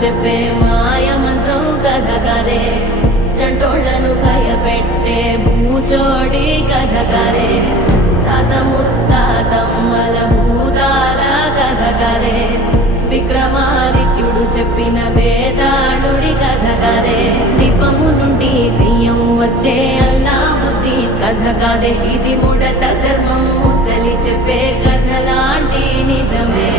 చెప్పే మాయ మంత్రం కథ కదే చంటోళ్లను భయపెట్టే భూచోడి కథ కదే తాత ముత్తాతమ్మల భూతాల కథ కదే విక్రమాదిత్యుడు చెప్పిన వేదాళుడి కథ కదే దీపము నుండి దెయ్యం వచ్చే అల్లావుద్దీన్ కథ కాదే ఇది ముడత చర్మం ముసలి చెప్పే కథ లాంటి నిజమే